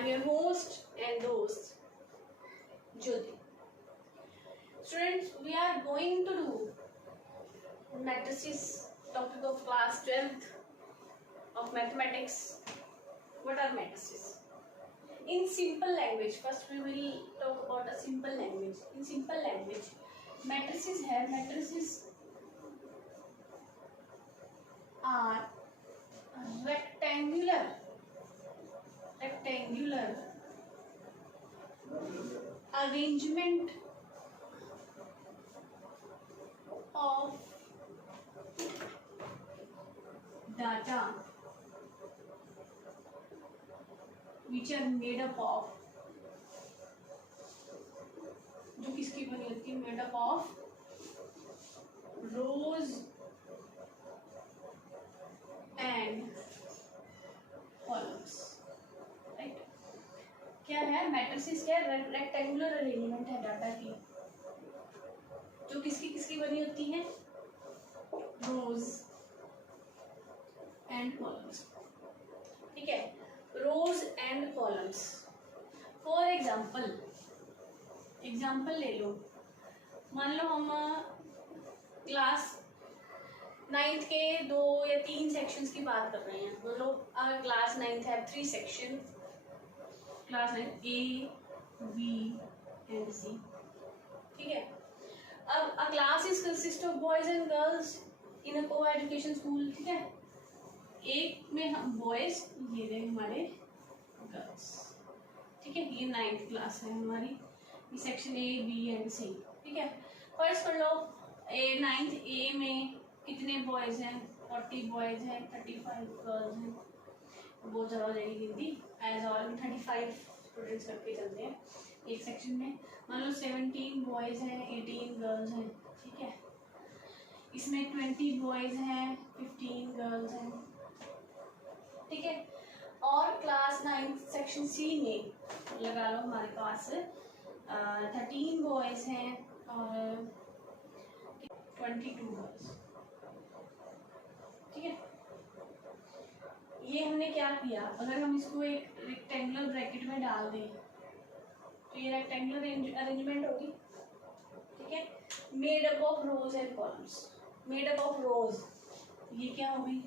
am your host and host, Jyoti. Students, we are going to do matrices, topic of class 12th of mathematics. What are matrices? In simple language, first we will talk about a simple language. In simple language, matrices are rectangular arrangement of data which are made up of, जो किसकी बनी होती है, made up of rows and columns, right? क्या है matrices? क्या rectangular arrangement है data की, जो किसकी किसकी बनी होती है, रोज एंड कॉलम्स. ठीक है, रोज एंड कॉलम्स. फॉर एग्जाम्पल ले लो. मान लो हम क्लास 9th के 2 या 3 सेक्शंस की बात कर रहे हैं. मतलब अगर क्लास 9th है 3 section, class 9 A, B and C. ठीक है. अब a class is consist of boys and girls in a co-education school. ठीक है, एक में हम बॉयज, ये रहे हमारे गर्ल्स. ठीक है, ये 9th क्लास है हमारी. ये section A, B and C. ठीक है, फर्स्ट कर लो 9th A में कितने बॉयज हैं, 40 बॉयज हैं, 35 गर्ल्स हैं. बहुत ज़्यादा हो जाएगी गिनती, एज ऑल 35 स्टूडेंट्स करके चलते हैं एक सेक्शन में. मान लो 17 बॉयज़ हैं, 18 गर्ल्स हैं. ठीक है, इसमें 20 बॉयज़ हैं, 15 गर्ल्स हैं. ठीक है, और क्लास 9 सेक्शन सी में लगा लो हमारे पास 13 बॉयज़ हैं और 22 गर्ल्स. ठीक है, ये हमने क्या किया, अगर हम इसको एक रेक्टेंगुलर ब्रैकेट में डाल दें तो ये रेक्टेंगुलर अरेंजमेंट होगी. ठीक है, made up of rows and columns. Made up of रोज, ये क्या होगी,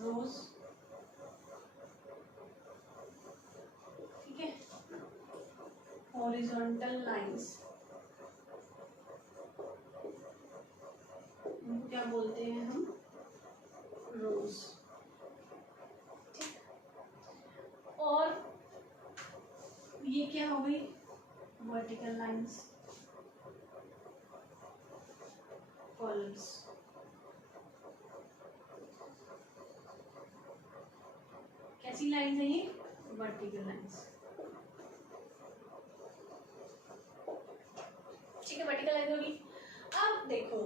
रोज. ठीक है, हॉरिजॉन्टल लाइंस, क्या बोलते हैं हम, रोज. और ये क्या हो गई, वर्टिकल लाइंस, कॉलम्स. कैसी लाइंस है ये, वर्टिकल लाइंस. ठीक है, वर्टिकल लाइंस होगी. अब देखो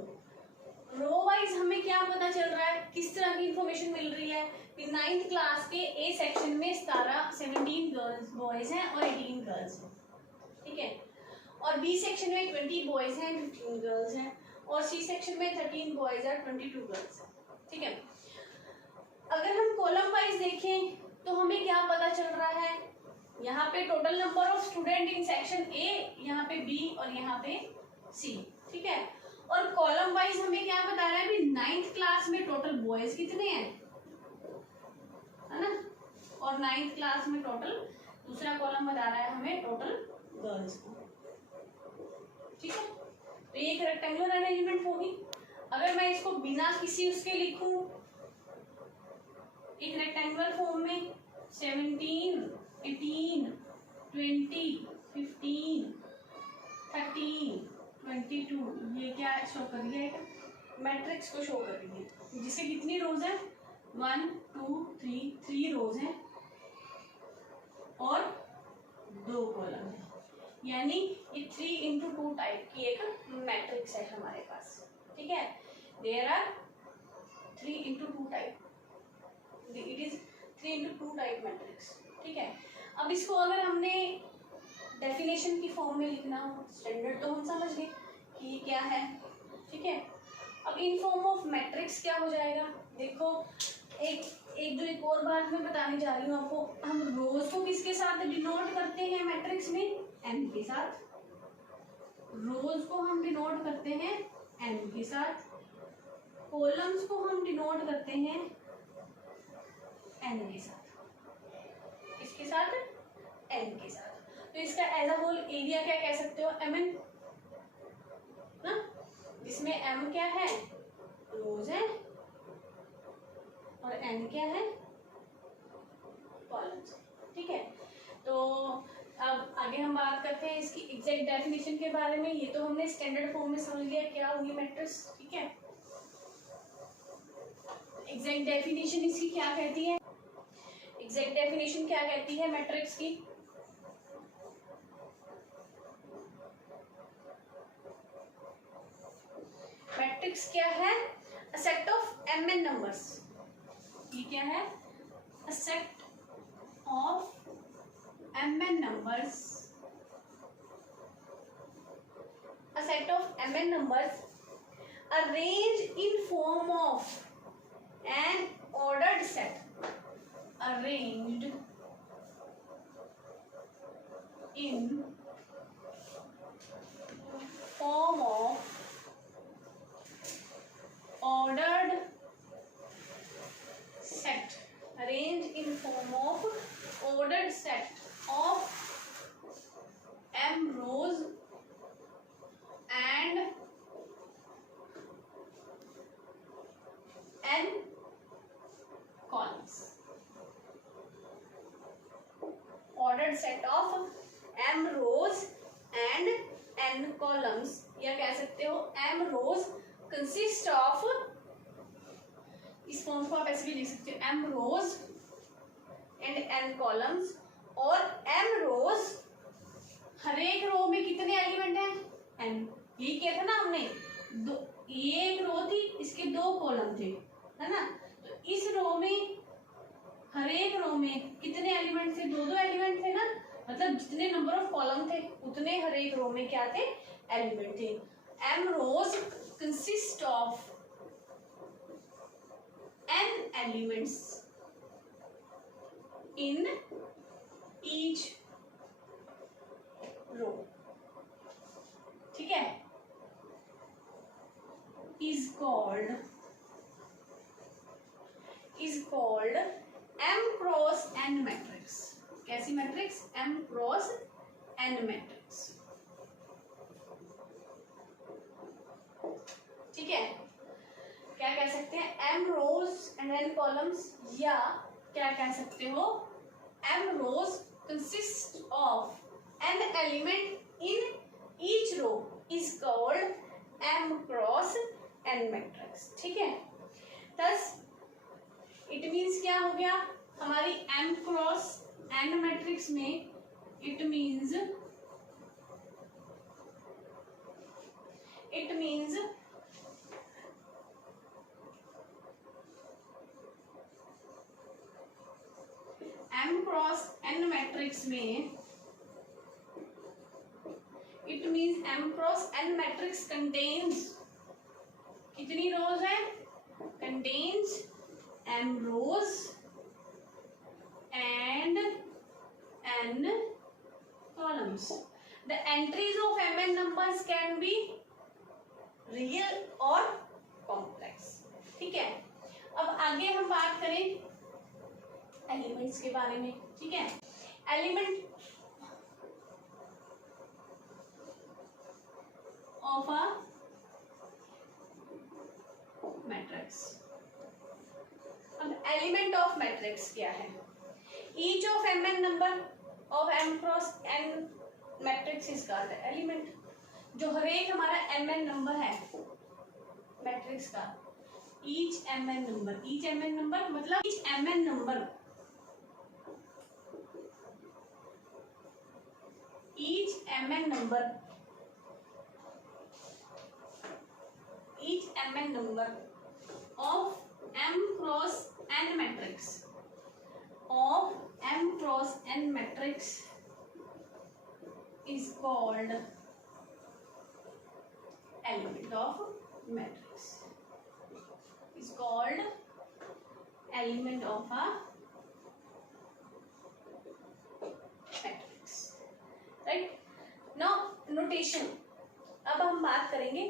रो वाइज हमें क्या पता चल रहा है, किस तरह की इंफॉर्मेशन मिल रही है. 9th क्लास के ए सेक्शन में 17 गर्ल्स बॉयज हैं और 18 गर्ल्स हैं. ठीक है, और बी सेक्शन में 20 बॉयज हैं, 15 गर्ल्स हैं, और सी सेक्शन में 13 बॉयज और 22 गर्ल्स हैं. ठीक है, अगर हम कॉलम वाइज देखें तो हमें क्या पता चल रहा है, यहाँ पे total number of student in section A, यहाँ पे बी और यहाँ पे सी. ठीक है, और कॉलम वाइज हमें क्या बता रहा है, भी 9th क्लास में टोटल बॉयज कितने हैं, है ना, और 9th क्लास में टोटल, दूसरा कॉलम बता रहा है हमें टोटल गर्ल्स को. ठीक है, तो ये एक रेक्टेंगुलर अरेंजमेंट होगी. अगर मैं इसको बिना किसी उसके लिखूं एक रेक्टेंगुलर फॉर्म में, 17, 18, 20, 15, 13, 22, ये क्या शो कर रही है, मैट्रिक्स को शो कर रही है, जिसके कितनी रोज है, 1 2 3 रोज हैं और 2 कॉलम है. यानी ये 3 into 2 टाइप की एक मैट्रिक्स है हमारे पास. ठीक है, there are 3 into 2 type, it is 3 into 2 type matrix. ठीक है, अब इसको अगर हमने डेफिनेशन की फॉर्म में लिखना हो, स्टैंडर्ड तो हम समझ गए कि ये क्या है. ठीक है, अब इन फॉर्म ऑफ मैट्रिक्स क्या हो जाएगा, देखो एक एक और बात मैं बताने जा रही हूँ आपको, हम रोज को किसके साथ डिनोट करते हैं मैट्रिक्स में? एन के साथ। रोज को हम डिनोट करते हैं एन के साथ, कॉलम्स को हम डिनोट करते हैं एन के साथ। इसके साथ एन के साथ। तो इसका एज अ होल एरिया क्या कह सकते हो? एम एन ना, जिसमें एम क्या है? रोज है, और एन क्या है? कॉलम्स। ठीक है, तो अब आगे हम बात करते हैं इसकी एग्जैक्ट डेफिनेशन के बारे में। ये तो हमने स्टैंडर्ड फॉर्म में समझ लिया क्या होगी मैट्रिक्स। ठीक है, एग्जैक्ट डेफिनेशन इसकी क्या कहती है? एग्जैक्ट डेफिनेशन क्या कहती है मैट्रिक्स की? मैट्रिक्स क्या है? A set of M n numbers. ये क्या है? A set of M n numbers, a set of mn numbers arranged in form of an ordered set, arranged in form of ordered set, arranged in form of ordered set of m rows and n columns. Ordered set of m rows and n columns, या कह सकते हो m rows consist of, इस form को आप ऐसे भी लिख सकते हो, m rows and n columns, और m rows हर एक रो में कितने एलिमेंट हैं? n। यही किया था ना हमने, दो, ये एक रो थी, इसके दो कॉलम थे, है ना? तो इस रो में, हर एक रो में कितने एलिमेंट थे? दो दो एलिमेंट थे ना, मतलब जितने नंबर ऑफ कॉलम थे उतने हर एक रो में क्या थे? एलिमेंट थे। m rows consist of n elements in each row। ठीक है, is called m cross n matrix. कैसी matrix? m cross n matrix. ठीक है, क्या कह सकते हैं? m rows and n columns, या क्या कह सकते हो? m rows consist of n element in each row is called m cross n matrix। ठीक है, thus it means क्या हो गया हमारी m cross n matrix में? it means m cross n matrix में, it means m cross n matrix contains, कितनी रोज है? contains m rows and n columns. The entries of mn numbers can be real or complex। ठीक है, अब आगे हम बात करें एलिमेंट्स के बारे में। ठीक है, एलिमेंट ऑफ अ मैट्रिक्स। अब एलिमेंट ऑफ मैट्रिक्स क्या है? Each of M N number of m cross n matrix is called element. जो हर एक हमारा एम एन नंबर है मैट्रिक्स का, each M N number, each M N number मतलब each M N number, each mn number, each mn number of m cross n matrix, of m cross n matrix is called element of matrix, is called element of a matrix, right. Now notation, अब हम बात करेंगे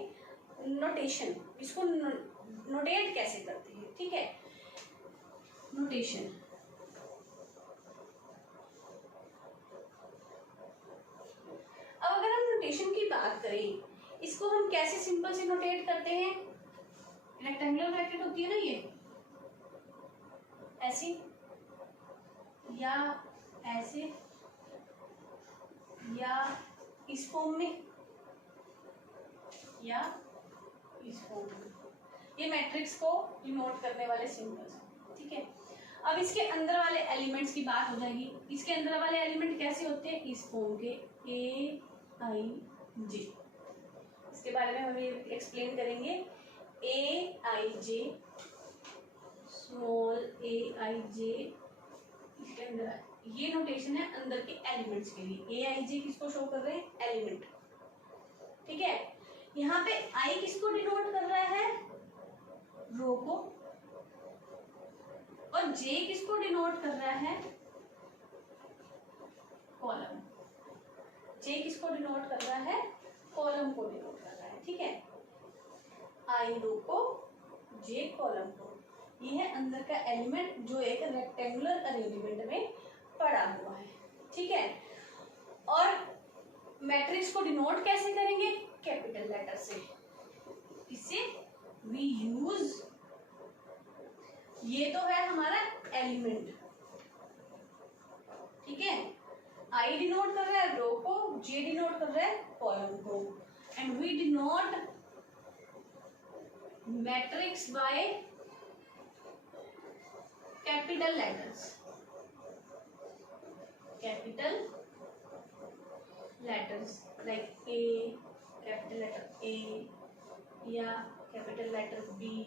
notation, इसको notate कैसे करते हैं, ठीक है। नोटेशन, अब अगर हम नोटेशन की बात करें, इसको हम कैसे सिंपल से नोटेट करते हैं। रेक्टेंगुलर ब्रैकेट होती है ना, ये ऐसी या ऐसे या इस फॉर्म में या इस फॉर्म में, ये मैट्रिक्स को डिनोट करने वाले सिंबल्स, ठीक है। अब इसके अंदर वाले एलिमेंट्स की बात हो जाएगी। इसके अंदर वाले एलिमेंट कैसे होते हैं, इस फॉर्म के ए आई जे, इसके बारे में हम एक्सप्लेन करेंगे। ए आई जे, स्मॉल ए आई जे, इसके अंदर ये नोटेशन है अंदर के एलिमेंट्स के लिए। ए आई जे किसको शो कर रहे हैं, एलिमेंट, ठीक है। यहाँ पे आई किसको डिनोट कर रहा है, रो को, और जे किसको डिनोट कर रहा है, कॉलम। जे किसको डिनोट कर रहा है, कॉलम को डिनोट कर रहा है, ठीक है। आई रो को, जे कॉलम को, ये है अंदर का एलिमेंट जो एक रेक्टेंगुलर अरेंजमेंट में पड़ा हुआ है, ठीक है। और मैट्रिक्स को डिनोट कैसे करेंगे, कैपिटल लेटर से। इससे वी यूज, ये तो है हमारा एलिमेंट, ठीक है। आई डिनोट कर रहा है रो को, जे डिनोट कर रहा है कॉलम को, and we denote matrix by capital letters, capital letters like A, capital letter A, या कैपिटल लेटर बी,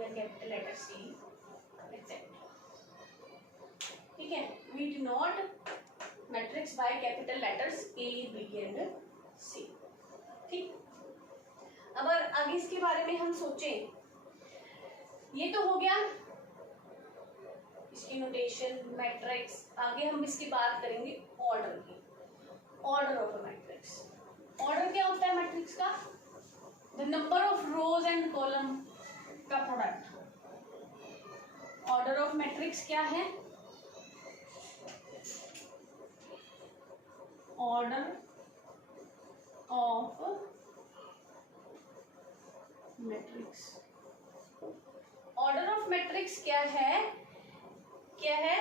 या कैपिटल लेटर सी, एक्सेट्रा, ठीक है। We denote matrix by capital letters A, B and C, ठीक। अब आगे इसके बारे में हम सोचें, ये तो हो गया इसकी नोटेशन, मैट्रिक्स। आगे हम इसकी बात करेंगे ऑर्डर की, order of a matrix. Order क्या होता है मैट्रिक्स का, the number of rows and column का प्रोडक्ट। ऑर्डर ऑफ मैट्रिक्स क्या है, order of matrix. Order of matrix क्या है, क्या है,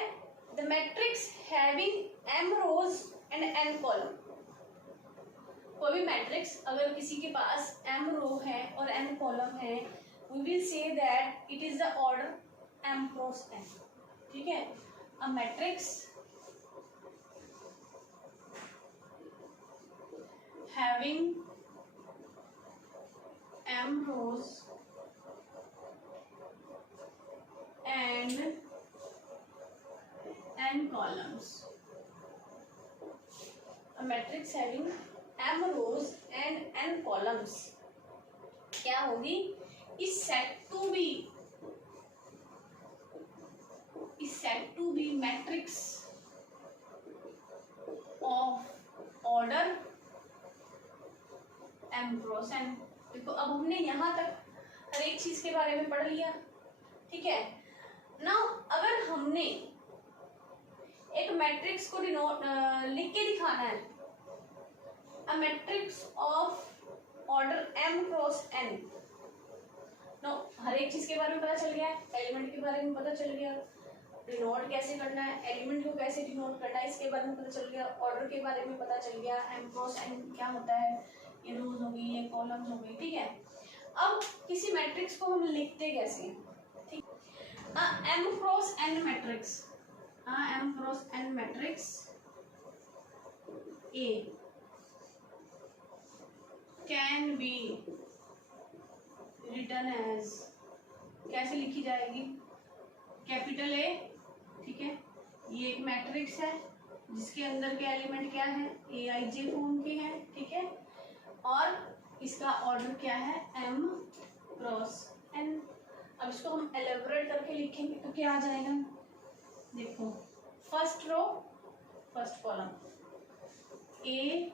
the matrix having m rows and n column. कोई भी मैट्रिक्स अगर किसी के पास एम रो है और एन कॉलम है, we will say that it is the order m cross n, ठीक है। A matrix having m rows and n columns, a matrix having m rows and n columns क्या होगी, is said to be matrix of order m cross n। देखो अब हमने यहाँ तक हर एक चीज के बारे में पढ़ लिया, ठीक है। नाउ अगर हमने एक मैट्रिक्स को लिख के दिखाना है, a matrix of order m cross n, no हर एक चीज के बारे में पता चल गया, एलिमेंट के बारे में पता चल गया, डिनोट कैसे करना है, एलिमेंट को कैसे डिनोट करना है इसके बारे में पता चल गया, ऑर्डर के बारे में पता चल गया, m क्रॉस n क्या होता है, ये रोज हो गई, ये कॉलम्स हो गई, ठीक है। अब किसी मैट्रिक्स को हम लिखते कैसे हैं, m cross n matrix, m cross n matrix A can be written as, कैसे लिखी जाएगी, कैपिटल A, ठीक है। ये एक मैट्रिक्स है जिसके अंदर के एलिमेंट क्या है, ए आई जे फॉर्म के हैं, ठीक है। और इसका ऑर्डर क्या है, m क्रॉस n। अब इसको हम एलेबोरेट करके लिखेंगे तो क्या आ जाएगा, देखो first row first column, A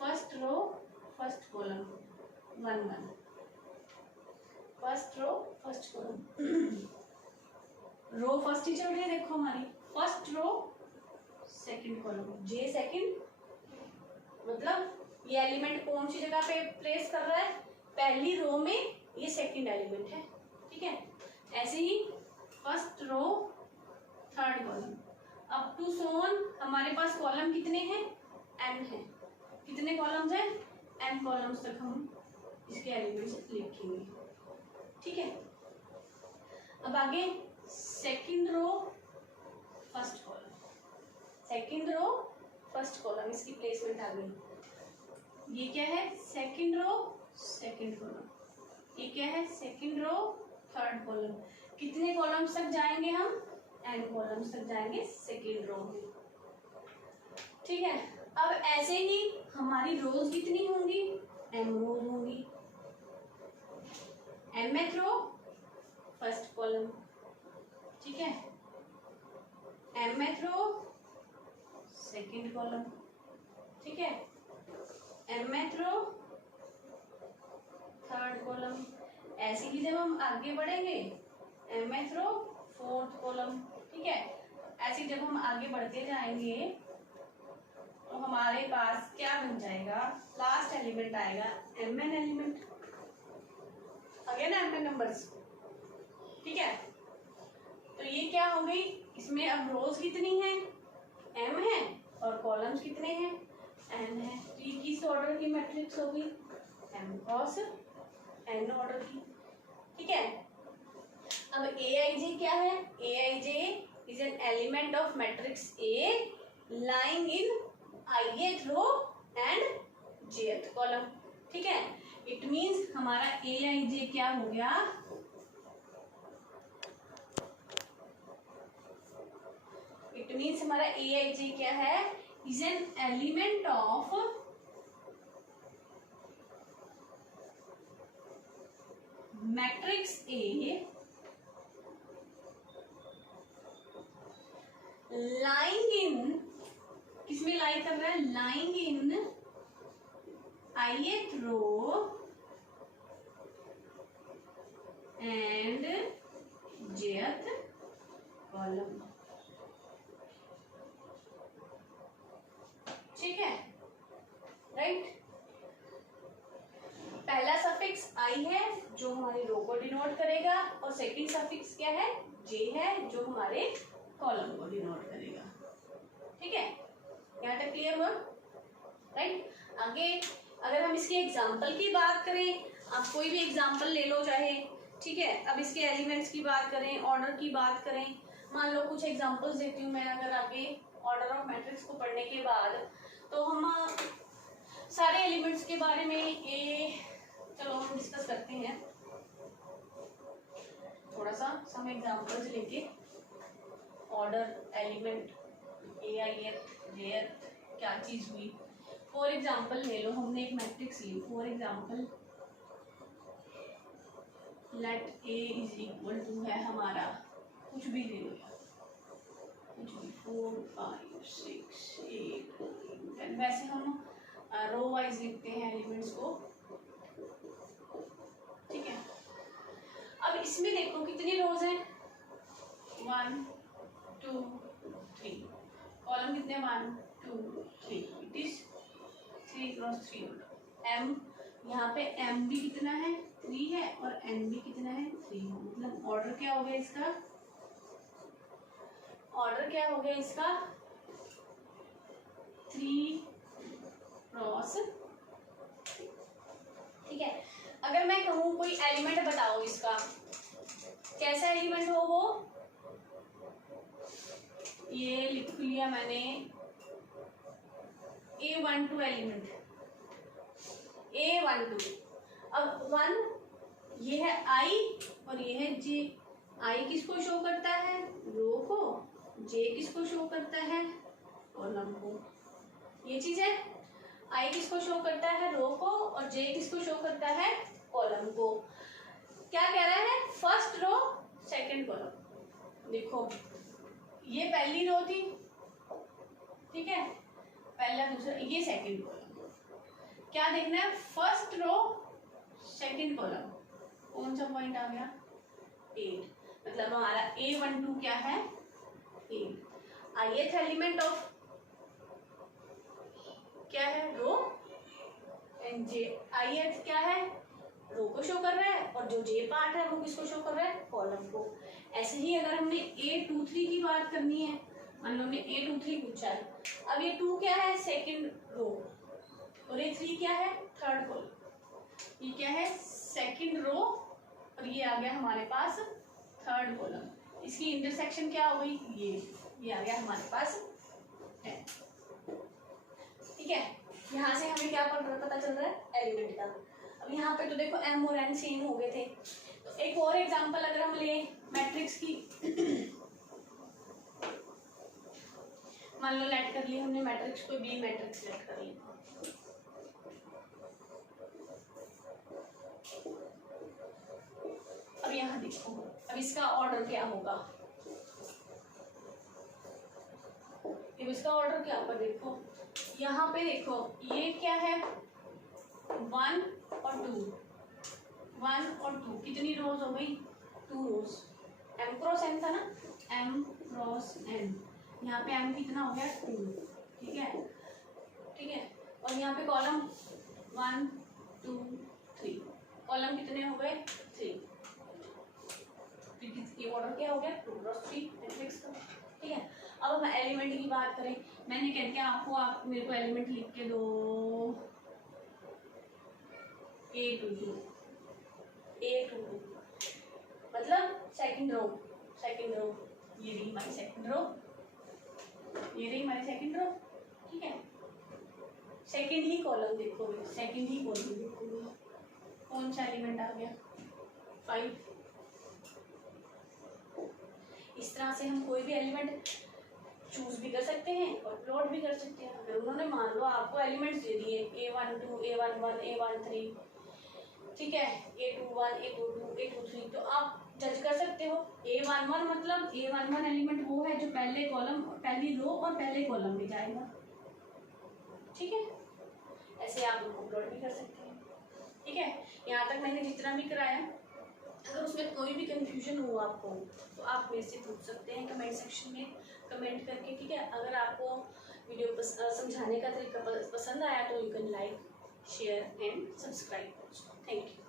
first row first column 1 1, first row first column, row first ही चल रही है देखो हमारी, first row second column, J second, मतलब ये एलिमेंट कौन सी जगह पे प्लेस कर रहा है, पहली रो में ये सेकंड एलिमेंट है, ठीक है। ऐसे ही first row third column, up to सोन हमारे पास कॉलम कितने हैं, n है, कितने कॉलम्स हैं, n कॉलम्स तक हम इसके एलिमेंट्स लिखेंगे, ठीक है। अब आगे second row first column, second row first column, इसकी प्लेसमेंट आ गई। ये क्या है, सेकंड रो सेकंड कॉलम, ये क्या है, सेकंड रो थर्ड कॉलम, कितने कॉलम्स तक जाएंगे हम, n कॉलम्स तक जाएंगे सेकंड रो में, ठीक है। अब ऐसे ही हमारी रोज कितनी होंगी, m रोज होंगी, mth रो फर्स्ट कॉलम, ठीक है, mth रो सेकंड कॉलम, ठीक है, mth रो थर्ड कॉलम। ऐसे ही जब हम आगे बढ़ेंगे mth रो फोर्थ कॉलम, ठीक है। ऐसे जब हम आगे बढ़ते जाएंगे तो हमारे पास क्या बन जाएगा, लास्ट एलिमेंट आएगा mn element, again mn numbers, ठीक है। तो ये क्या हो गई, इसमें अब रोज कितनी है, m है, और कॉलम्स कितने हैं, n है। तो ये किस ऑर्डर की मैट्रिक्स होगी, m क्रॉस n ऑर्डर की, ठीक है। अब aij क्या है, aij is an element of matrix A lying in ith row and jth column, ठीक है। इट मींस हमारा aij क्या हो गया, इट मींस हमारा aij क्या है, is an element of matrix A lying in, किसमें लाई कर रहा है, lying in ith row and jth column, ठीक है, राइट। पहला सफिक्स आई है जो हमारी रो को डिनोट करेगा, और सेकंड सफिक्स क्या है, जे है, जो हमारे कॉलम को डिनोट करेगा, ठीक है। यहाँ तक क्लियर हुआ, राइट। आगे अगर हम इसके एग्जाम्पल की बात करें, आप कोई भी एग्जाम्पल ले लो चाहे, ठीक है। अब इसके एलिमेंट्स की बात करें, ऑर्डर की बात करें, मान लो कुछ एग्जाम्पल्स देती हूँ मैं, अगर आगे ऑर्डर ऑफ मैट्रिक्स को पढ़ने के बाद तो हम सारे एलिमेंट्स के बारे में चलो हम डिस्कस करते हैं थोड़ा सा, सम एग्जाम्पल्स लेके। ऑर्डर एलिमेंट aith jth क्या चीज हुई, फॉर एग्जाम्पल ले लो, हमने एक मैट्रिक्स ली, for example let a is equal to है हमारा, कुछ भी ले लो, कुछ भी 4 5 6 8 9 10, वैसे हम रो वाइज लिखते हैं एलिमेंट्स को, ठीक है। अब इसमें देखो कितनी रोज हैं, 1 2 3, कॉलम कितने 1 2 3, इट इज 3 क्रॉस 3 m, यहाँ पे m भी कितना है 3 है, और n भी कितना है 3 है, मतलब ऑर्डर क्या हो गया इसका, ऑर्डर क्या हो गया इसका 3 क्रॉस, ठीक है। अगर मैं कहूँ कोई एलिमेंट बताओ इसका, कैसा एलिमेंट हो वो, ये लिख लिया मैंने A12 एलिमेंट, A12। अब 1 ये है I और ये है J, I किसको शो करता है, रो को, J किसको शो करता है, कॉलम को, ये चीज है। I किसको शो करता है, रो को, और J किसको शो करता है, कॉलम को। क्या कह रहा है, फर्स्ट रो सेकंड कॉलम। देखो ये पहली रो थी, ठीक है, पहला दूसरा, ये सेकंड कॉलम। क्या देखना है, फर्स्ट रो सेकंड कॉलम। कौन सा पॉइंट आ गया, 8, मतलब हमारा A12 क्या है, 8। ith एलिमेंट ऑफ क्या है, रो, एंड जे ith क्या है, रो को शो कर रहा है, और जो जे पार्ट है वो किसको शो कर रहा है, कॉलम को। ऐसे ही अगर हमने A23 की बात करनी है, मान लो हमने A23 पूछा है, अब ये 2 क्या है, सेकंड रो, और ये 3 क्या है, थर्ड कॉलम। ये क्या है, सेकंड रो, और ये आ गया हमारे पास थर्ड कॉलम। इसकी इंटरसेक्शन क्या हो गई, ये आ गया हमारे पास 10। ठीक है, यहाँ से हमें क्या पता चल रहा है, एलिमेंट का। अब यहाँ पे तो देखो m और n सेम हो गए थे। तो एक और एग्जांपल अगर हम ले मैट्रिक्स की, मान लो लेट कर ली हमने मैट्रिक्स, कोई बी मैट्रिक्स लेट कर ली। अब यहाँ देखो, अब इसका ऑर्डर क्या होगा, अब इसका ऑर्डर क्या होगा, देखो यहाँ पे देखो ये क्या है, 1 और 2, 1 और 2, कितनी रोज हो गई, 2 रोज। m क्रॉस n था ना, m क्रॉस n, यहाँ पे m कितना हो गया, 2, ठीक है, ठीक है। और यहाँ पे कॉलम 1 2 3, कॉलम कितने हो गए, 3। ये ऑर्डर क्या हो गया, 2 क्रॉस 3 मैट्रिक्स का, ठीक है। अब हम एलिमेंट की बात करें, मैंने कह दिया आपको, आप मेरे को एलिमेंट लिख के दो, A22 मतलब सेकंड रो, ये रही हमारी सेकंड रो, ये रही हमारी सेकंड रो, ठीक है। सेकंड ही कॉलम देखो, सेकंड ही कॉलम देखो, कौन सा एलिमेंट आ गया, 5। इस तरह से हम कोई भी एलिमेंट चूज भी कर सकते हैं और प्लॉट भी कर सकते हैं। अगर उन्होंने मान लो आपको एलिमेंट्स दे दिए A12 A11 A13, ठीक है, A21 A22 A23, तो आप जज कर सकते हो A11 मतलब A11 एलिमेंट वो है जो पहले कॉलम, पहली रो और पहले कॉलम में जाएगा, ठीक है। ऐसे आप उनको प्लॉट भी कर सकते हैं, ठीक है। यहाँ तक मैंने जितना भी कराया, अगर उसमें कोई भी कंफ्यूजन हो आपको तो आप मेरे से पूछ सकते हैं कमेंट सेक्शन में कमेंट करके, ठीक है। अगर आपको वीडियो समझाने का तरीका पसंद आया तो you can like share and subscribe. Thank you.